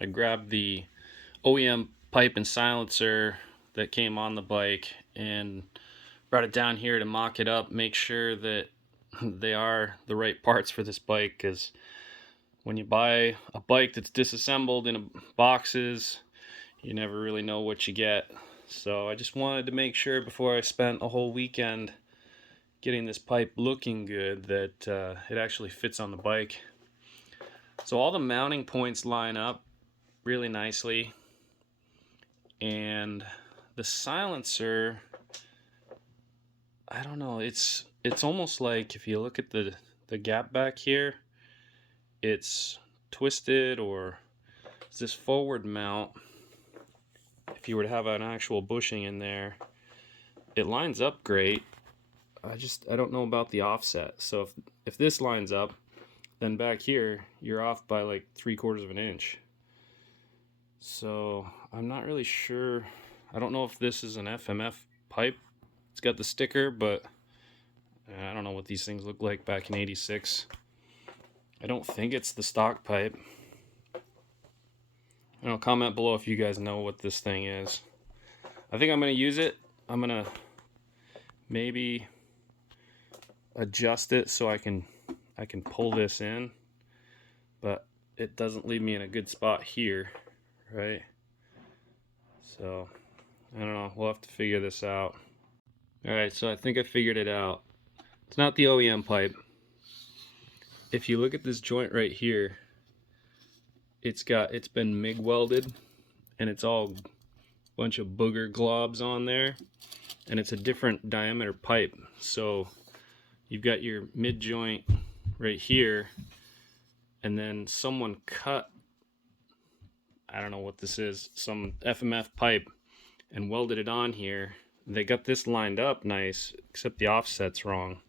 I grabbed the OEM pipe and silencer that came on the bike and brought it down here to mock it up, make sure that they are the right parts for this bike, because when you buy a bike that's disassembled in boxes, you never really know what you get. So I just wanted to make sure before I spent a whole weekend getting this pipe looking good that it actually fits on the bike. So all the mounting points line up really nicely, and the silencer, I don't know, it's almost like if you look at the gap back here, it's twisted, or it's this forward mount. If you were to have an actual bushing in there, it lines up great. I don't know about the offset. So if this lines up, then back here you're off by like 3/4 of an inch. So I'm not really sure. I don't know if this is an FMF pipe. It's got the sticker, but I don't know what these things look like back in '86. I don't think it's the stock pipe. Comment below if you guys know what this thing is. I think I'm going to use it. I'm going to maybe adjust it so I can pull this in, but it doesn't leave me in a good spot here, right? So I don't know, we'll have to figure this out. Alright, so I think I figured it out. It's not the OEM pipe. If you look at this joint right here, it's been MIG welded, and it's all a bunch of booger globs on there, and it's a different diameter pipe. So you've got your mid joint right here, and then someone cut, I don't know what this is, some FMF pipe and welded it on here. They got this lined up nice, except the offset's wrong.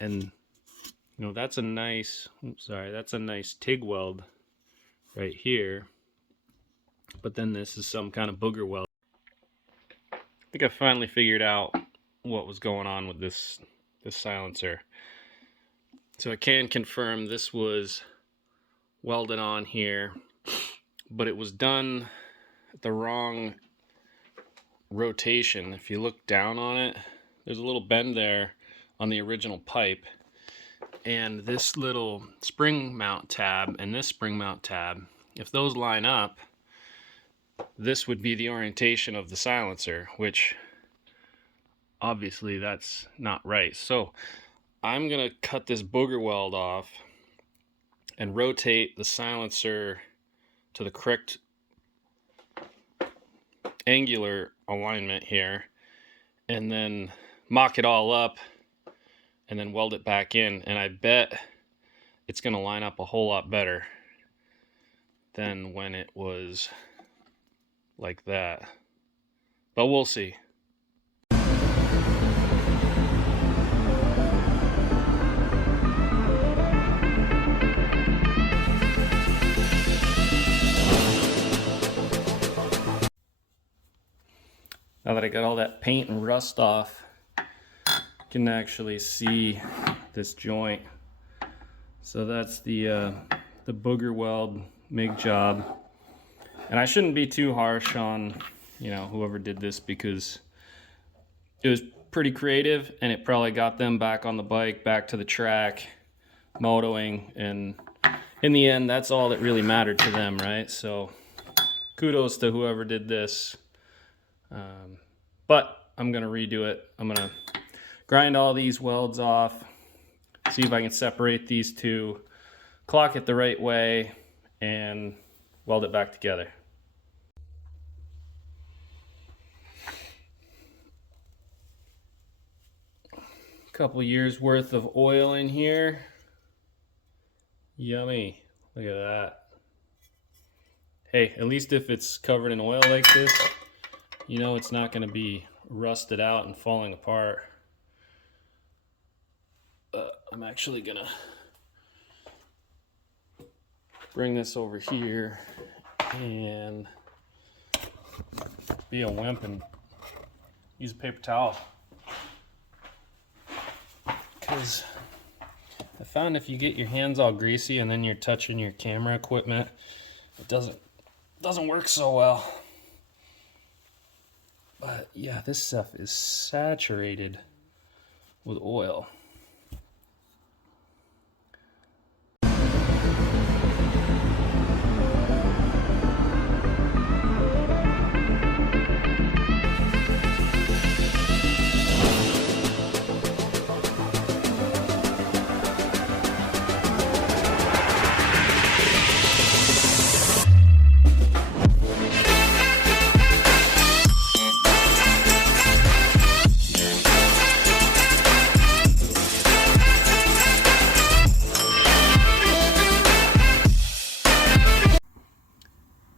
And that's a nice, that's a nice TIG weld right here. But then this is some kind of booger weld. I think I finally figured out what was going on with this silencer. So I can confirm this was welded on here, but it was done at the wrong rotation. If you look down on it, there's a little bend there on the original pipe, and this little spring mount tab and this spring mount tab, if those line up, this would be the orientation of the silencer, which obviously that's not right. So I'm gonna cut this booger weld off and rotate the silencer to the correct angular alignment here, and then mock it all up and then weld it back in, and I bet it's going to line up a whole lot better than when it was like that, but we'll see. Now that I got all that paint and rust off, you can actually see this joint. So that's the booger weld MIG job. And I shouldn't be too harsh on, whoever did this, because it was pretty creative, and it probably got them back on the bike, back to the track, motoing, and in the end, that's all that really mattered to them, right? So kudos to whoever did this. But I'm going to redo it. I'm going to grind all these welds off, see if I can separate these two, clock it the right way, and weld it back together. Couple years worth of oil in here. Yummy. Look at that. Hey, at least if it's covered in oil like this, it's not going to be rusted out and falling apart. I'm actually going to bring this over here and be a wimp and use a paper towel. Because I found if you get your hands all greasy and then you're touching your camera equipment, it doesn't work so well. But yeah, this stuff is saturated with oil.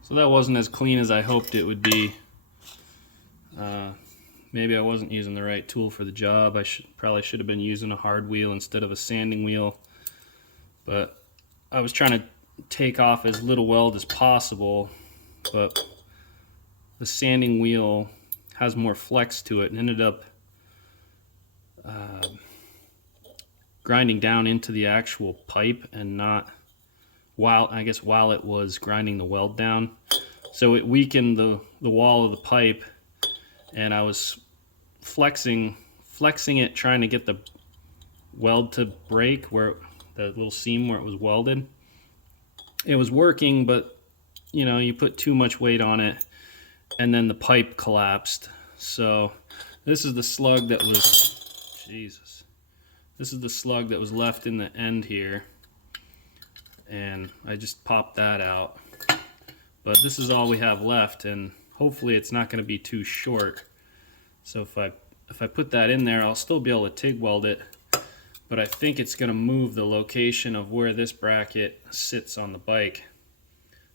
So that wasn't as clean as I hoped it would be. Maybe I wasn't using the right tool for the job. I probably should have been using a hard wheel instead of a sanding wheel. But I was trying to take off as little weld as possible, but the sanding wheel has more flex to it and ended up grinding down into the actual pipe and not while it was grinding the weld down. So it weakened the wall of the pipe, and I was flexing it, trying to get the weld to break where the little seam where it was welded. It was working, but you know, you put too much weight on it and then the pipe collapsed. So this is the slug that was, this is the slug that was left in the end here, and I just popped that out. But this is all we have left, and hopefully it's not going to be too short. So if I put that in there, I'll still be able to TIG weld it, but I think it's going to move the location of where this bracket sits on the bike.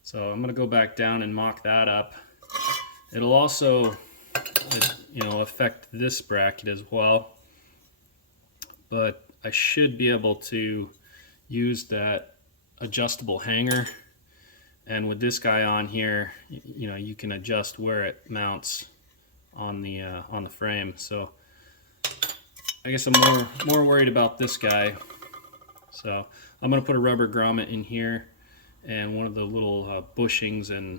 So I'm going to go back down and mock that up. It'll also, you know, affect this bracket as well, but I should be able to use that adjustable hanger. And with this guy on here, you know, you can adjust where it mounts on the frame. So I guess I'm more worried about this guy. So I'm gonna put a rubber grommet in here and one of the little bushings and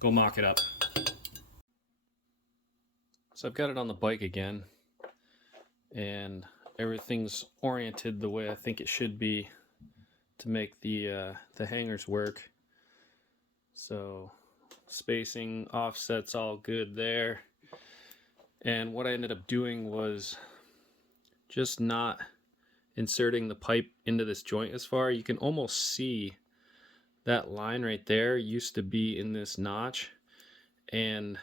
go mock it up. So I've got it on the bike again, and everything's oriented the way I think it should be to make the hangers work. So spacing, offset's all good there. And what I ended up doing was just not inserting the pipe into this joint as far. You can almost see that line right there used to be in this notch, and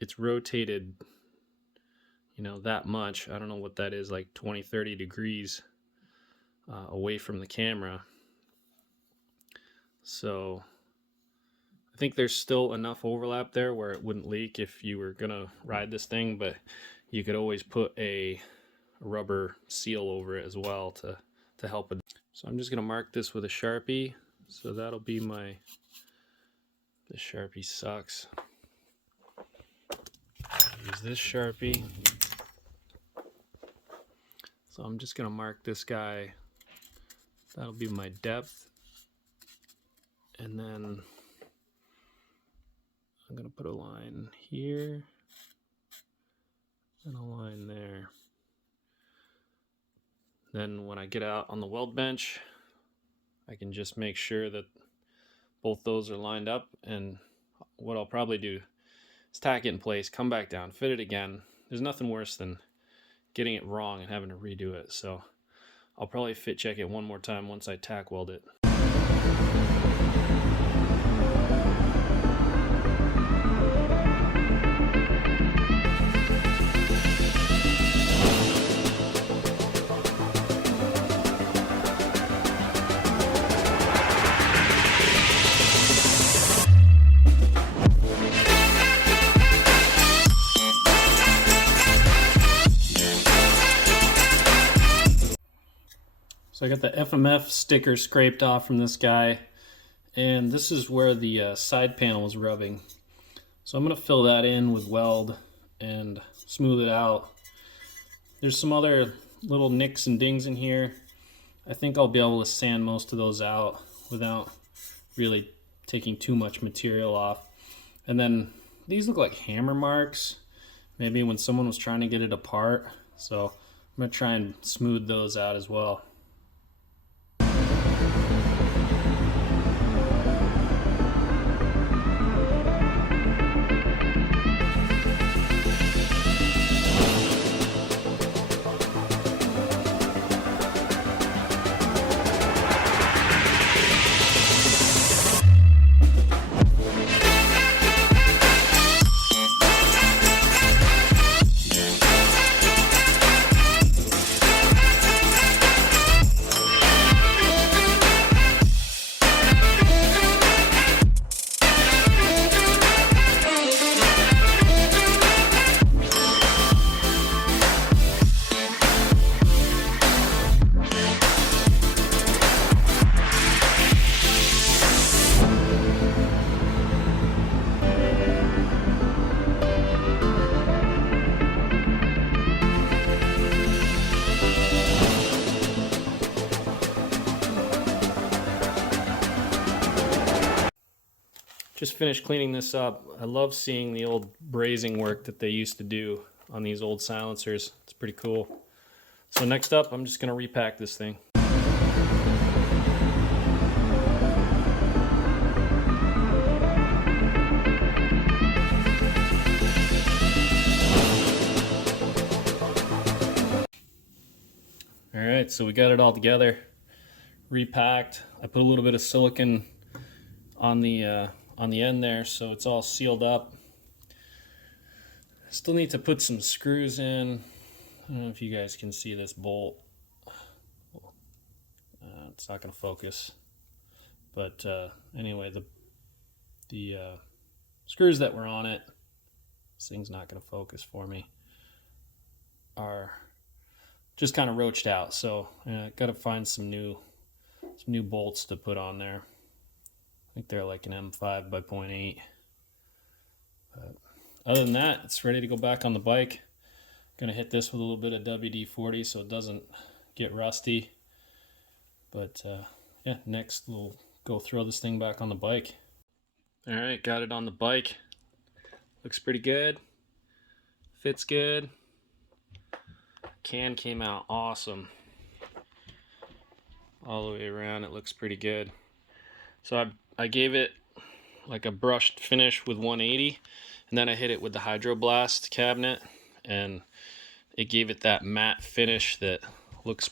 it's rotated, you know, that much. I don't know what that is, like 20-30 degrees away from the camera. So I think there's still enough overlap there where it wouldn't leak if you were gonna ride this thing, but you could always put a rubber seal over it as well to help it. So I'm just gonna mark this with a Sharpie. So that'll be my, this Sharpie sucks. Use this Sharpie. So I'm just gonna mark this guy. That'll be my depth. And then I'm going to put a line here and a line there. Then when I get out on the weld bench, I can just make sure that both those are lined up, and what I'll probably do is tack it in place, come back down, fit it again. There's nothing worse than getting it wrong and having to redo it. So I'll probably fit check it one more time once I tack weld it. So I got the FMF sticker scraped off from this guy, and this is where the side panel was rubbing. So I'm going to fill that in with weld and smooth it out. There's some other little nicks and dings in here. I think I'll be able to sand most of those out without really taking too much material off. And then these look like hammer marks, maybe when someone was trying to get it apart. So I'm going to try and smooth those out as well. Just finished cleaning this up. I love seeing the old brazing work that they used to do on these old silencers. It's pretty cool. So next up, I'm just going to repack this thing. All right, so we got it all together, repacked. I put a little bit of silicone on the end there, so it's all sealed up. Still need to put some screws in. I don't know if you guys can see this bolt. It's not going to focus, but anyway, the screws that were on it, this thing's not going to focus for me, are just kind of roached out. So got to find some new bolts to put on there. I think they're like an M5 by 0.8. But other than that, it's ready to go back on the bike. Gonna hit this with a little bit of WD-40 so it doesn't get rusty. But yeah, next we'll go throw this thing back on the bike. All right, got it on the bike. Looks pretty good. Fits good. Can came out awesome. All the way around, it looks pretty good. So I gave it like a brushed finish with 180, and then I hit it with the Hydro Blast cabinet, and it gave it that matte finish that looks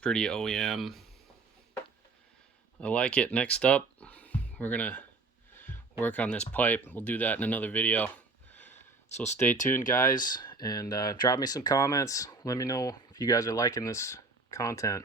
pretty OEM. I like it. Next up, we're gonna work on this pipe. We'll do that in another video. So stay tuned, guys, and drop me some comments. Let me know if you guys are liking this content.